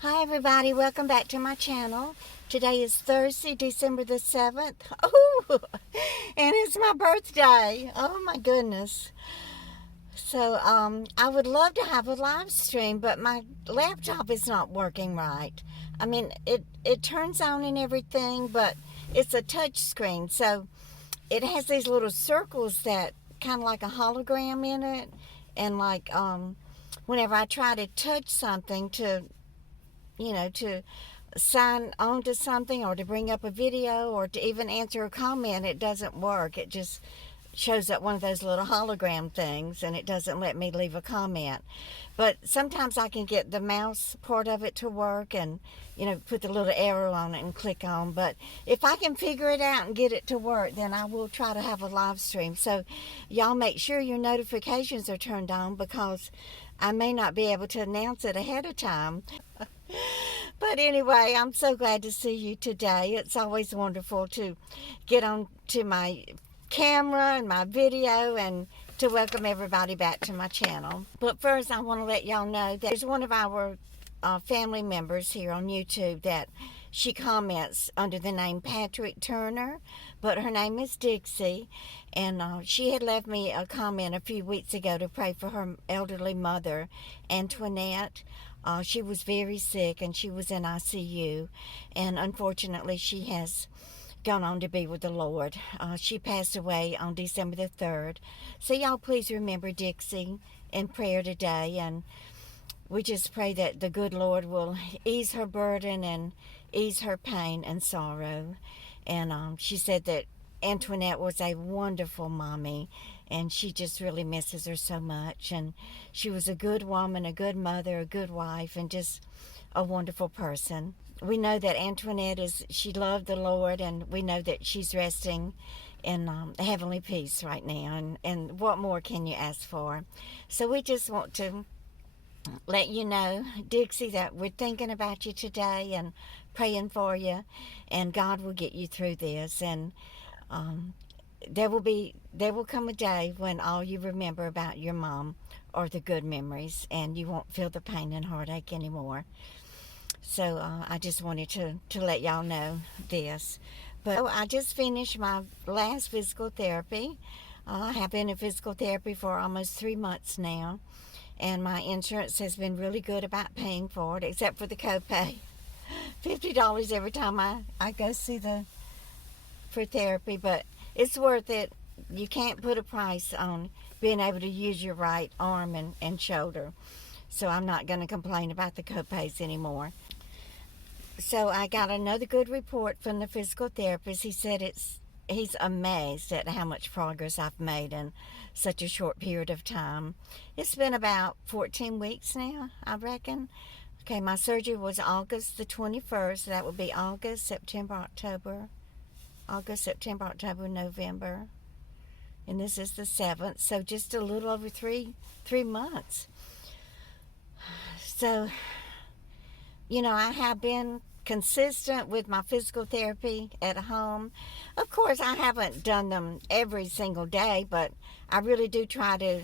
Hi everybody, welcome back to my channel. Today is Thursday, December the 7th. Oh, and it's my birthday. Oh my goodness. So, I would love to have a live stream, but my laptop is not working right. I mean, it turns on and everything, but it's a touch screen. So, it has these little circles that kind of like a hologram in it. And like, whenever I try to touch something to sign on to something or to bring up a video or to even answer a comment, it doesn't work. It just shows up one of those little hologram things and it doesn't let me leave a comment. But sometimes I can get the mouse part of it to work and, put the little arrow on it and click on. But if I can figure it out and get it to work, then I will try to have a live stream. So y'all make sure your notifications are turned on because I may not be able to announce it ahead of time. But anyway, I'm so glad to see you today. It's always wonderful to get on to my camera and my video and to welcome everybody back to my channel. But first, I want to let y'all know that there's one of our family members here on YouTube that she comments under the name Patrick Turner, but her name is Dixie. And she had left me a comment a few weeks ago to pray for her elderly mother, Antoinette. She was very sick and she was in ICU, and unfortunately she has gone on to be with the Lord. She passed away on December the 3rd. So y'all please remember Dixie in prayer today, and we just pray that the good Lord will ease her burden and ease her pain and sorrow. And she said that Antoinette was a wonderful mommy, and she just really misses her so much. And she was a good woman, a good mother, a good wife, and just a wonderful person. We know that she loved the Lord, and we know that she's resting in heavenly peace right now. And what more can you ask for? So we just want to let you know, Dixie, that we're thinking about you today and praying for you, and God will get you through this. And um, there will come a day when all you remember about your mom are the good memories, and you won't feel the pain and heartache anymore. So I just wanted to let y'all know this. But I just finished my last physical therapy. I have been in physical therapy for almost 3 months now, and my insurance has been really good about paying for it, except for the copay. $50 every time I go see for therapy, but it's worth it. You can't put a price on being able to use your right arm and shoulder. So I'm not going to complain about the copays anymore. So I got another good report from the physical therapist. He said he's amazed at how much progress I've made in such a short period of time. It's been about 14 weeks now, I reckon. Okay, my surgery was August the 21st. So that would be August, September, October, November. And this is the 7th, so just a little over three months. So, I have been consistent with my physical therapy at home. Of course, I haven't done them every single day, but I really do try to,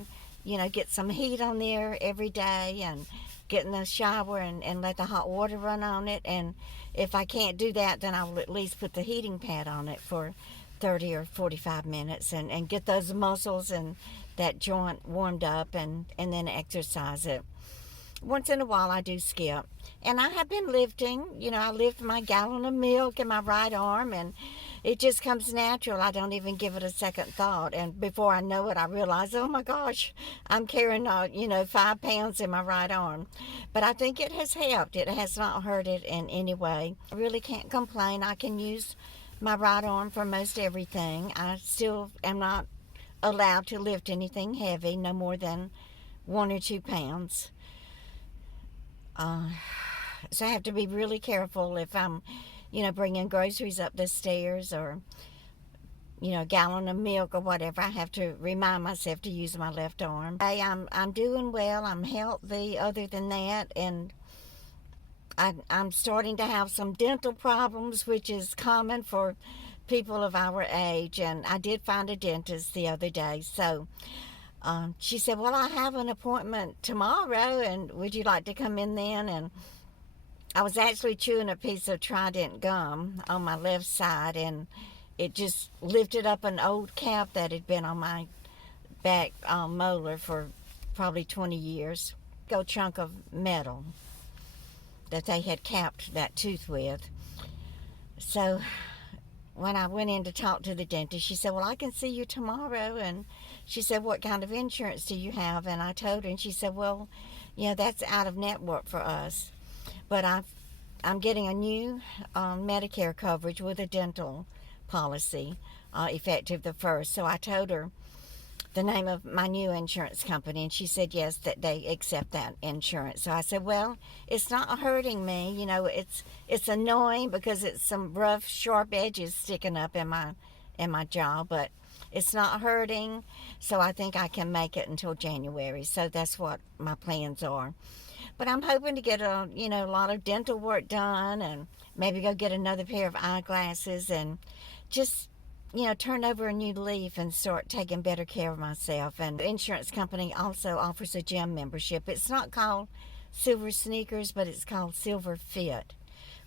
get some heat on there every day and get in the shower and let the hot water run on it. And if I can't do that, then I will at least put the heating pad on it for 30 or 45 minutes and get those muscles and that joint warmed up and then exercise it. Once in a while I do skip. And I have been lifting. I lift my gallon of milk in my right arm, and it just comes natural. I don't even give it a second thought. And before I know it, I realize, oh my gosh, I'm carrying 5 pounds in my right arm. But I think it has helped. It has not hurt it in any way. I really can't complain. I can use my right arm for most everything. I still am not allowed to lift anything heavy, no more than 1 or 2 pounds. So I have to be really careful if I'm, bringing groceries up the stairs or, a gallon of milk or whatever. I have to remind myself to use my left arm. Hey, I'm doing well. I'm healthy other than that. And I'm starting to have some dental problems, which is common for people of our age. And I did find a dentist the other day. So she said, well, I have an appointment tomorrow, and would you like to come in then? And I was actually chewing a piece of Trident gum on my left side, and it just lifted up an old cap that had been on my back molar for probably 20 years. A chunk of metal that they had capped that tooth with. So when I went in to talk to the dentist, she said, well, I can see you tomorrow. And she said, what kind of insurance do you have? And I told her, and she said, well, that's out of network for us. But I'm getting a new Medicare coverage with a dental policy effective the 1st. So I told her the name of my new insurance company, and she said yes, that they accept that insurance. So I said, well, it's not hurting me. It's annoying because it's some rough, sharp edges sticking up in my jaw, but it's not hurting. So I think I can make it until January. So that's what my plans are. But I'm hoping to get a lot of dental work done, and maybe go get another pair of eyeglasses, and just turn over a new leaf and start taking better care of myself. And the insurance company also offers a gym membership. It's not called Silver Sneakers, but it's called Silver Fit.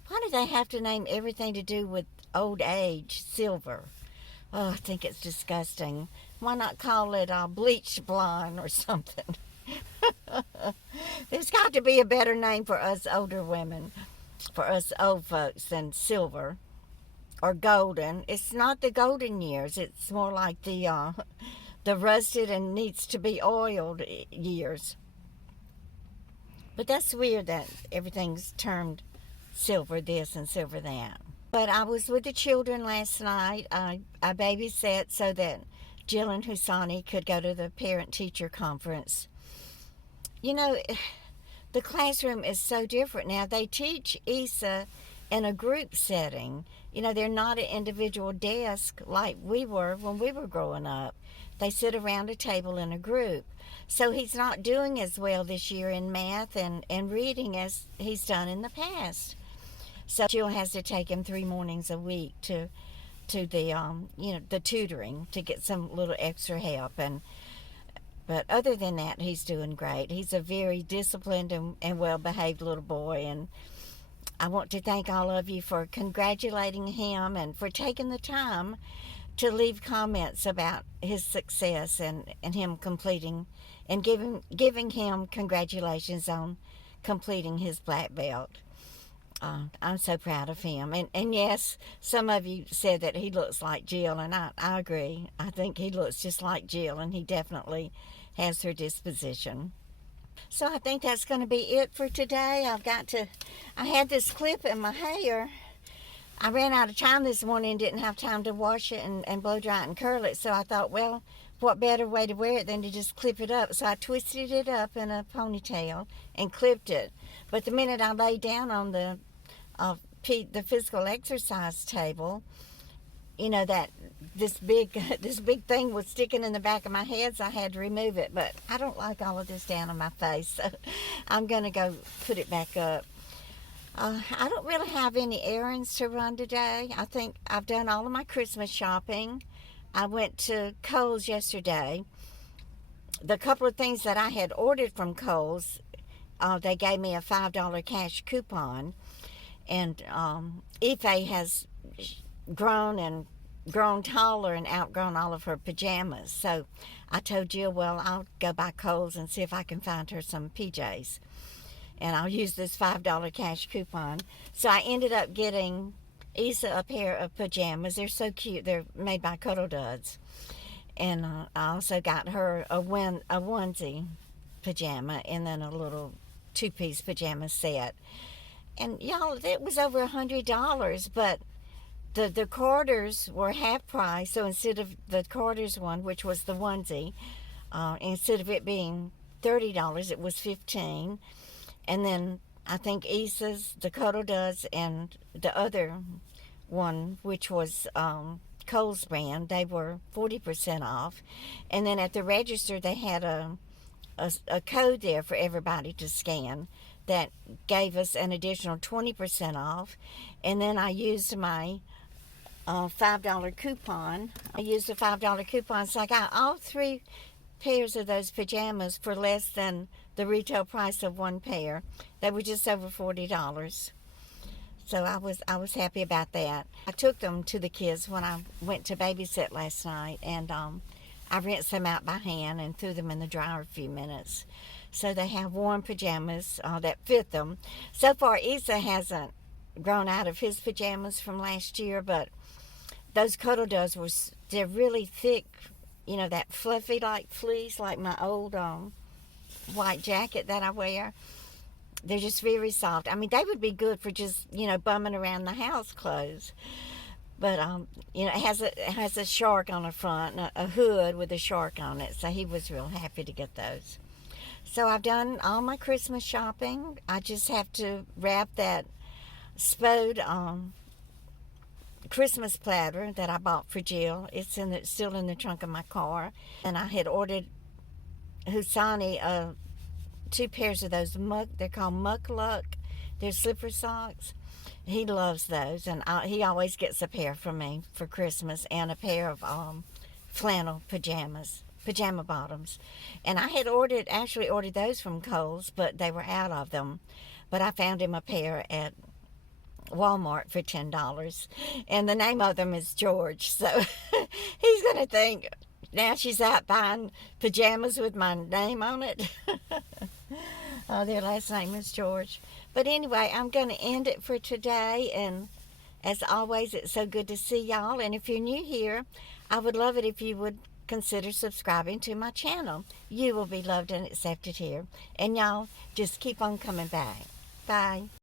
Why do they have to name everything to do with old age silver? Oh, I think it's disgusting. Why not call it bleached blonde or something? There's got to be a better name for us older women, for us old folks, than silver or golden. It's not the golden years. It's more like the rusted and needs to be oiled years. But that's weird that everything's termed silver this and silver that. But I was with the children last night. I babysat so that Jill and Husani could go to the parent-teacher conference. The classroom is so different now. They teach ESA in a group setting. They're not at individual desk like we were when we were growing up. They sit around a table in a group. So he's not doing as well this year in math and reading as he's done in the past. So Jill has to take him 3 mornings a week to the tutoring to get some little extra help. But other than that, he's doing great. He's a very disciplined and well-behaved little boy, and I want to thank all of you for congratulating him and for taking the time to leave comments about his success and him completing and giving him congratulations on completing his black belt. I'm so proud of him. And yes, some of you said that he looks like Jill, and I agree. I think he looks just like Jill, and he definitely has her disposition. So I think that's going to be it for today. I had this clip in my hair. I ran out of time this morning and didn't have time to wash it and blow dry it and curl it. So I thought, well, what better way to wear it than to just clip it up? So I twisted it up in a ponytail and clipped it. But the minute I lay down on the physical exercise table, that this big thing was sticking in the back of my head, so I had to remove it. But I don't like all of this down on my face, so I'm going to go put it back up. I don't really have any errands to run today. I think I've done all of my Christmas shopping. I went to Kohl's yesterday. The couple of things that I had ordered from Kohl's, they gave me a $5 cash coupon. And Ife has grown taller and outgrown all of her pajamas. So I told Jill, well, I'll go by Kohl's and see if I can find her some PJs. And I'll use this $5 cash coupon. So I ended up getting Isa a pair of pajamas. They're so cute. They're made by Cuddle Duds. And I also got her a onesie pajama and then a little 2-piece pajama set. And y'all, it was over $100, but the quarters were half price. So instead of the quarters one, which was the onesie, instead of it being $30, it was $15. And then I think Isa's, the Cuddle Duds, and the other one, which was Kohl's brand, they were 40% off. And then at the register, they had a code there for everybody to scan that gave us an additional 20% off. And then I used my $5 coupon. I used a $5 coupon, so I got all 3 pairs of those pajamas for less than the retail price of one pair. They were just over $40. So I was happy about that. I took them to the kids when I went to babysit last night, and I rinsed them out by hand and threw them in the dryer a few minutes. So they have warm pajamas that fit them. So far, Isa hasn't grown out of his pajamas from last year, but those Cuddle Duds they're really thick, you know, that fluffy like fleece, like my old white jacket that I wear. They're just very soft. I mean, they would be good for just, you know, bumming around the house clothes. But, you know, it has a shark on the front, a hood with a shark on it. So he was real happy to get those. So I've done all my Christmas shopping. I just have to wrap that Spode Christmas platter that I bought for Jill. It's still in the trunk of my car. And I had ordered Husani 2 pairs of those they're called Muck Luck. They're slipper socks. He loves those, and he always gets a pair for me for Christmas, and a pair of flannel pajama bottoms. And I had actually ordered those from Kohl's, but they were out of them. But I found him a pair at Walmart for $10, and the name of them is George. So he's going to think, now she's out buying pajamas with my name on it. Oh, their last name is George. But anyway, I'm going to end it for today. And as always, it's so good to see y'all. And if you're new here, I would love it if you would consider subscribing to my channel. You will be loved and accepted here. And y'all, just keep on coming back. Bye.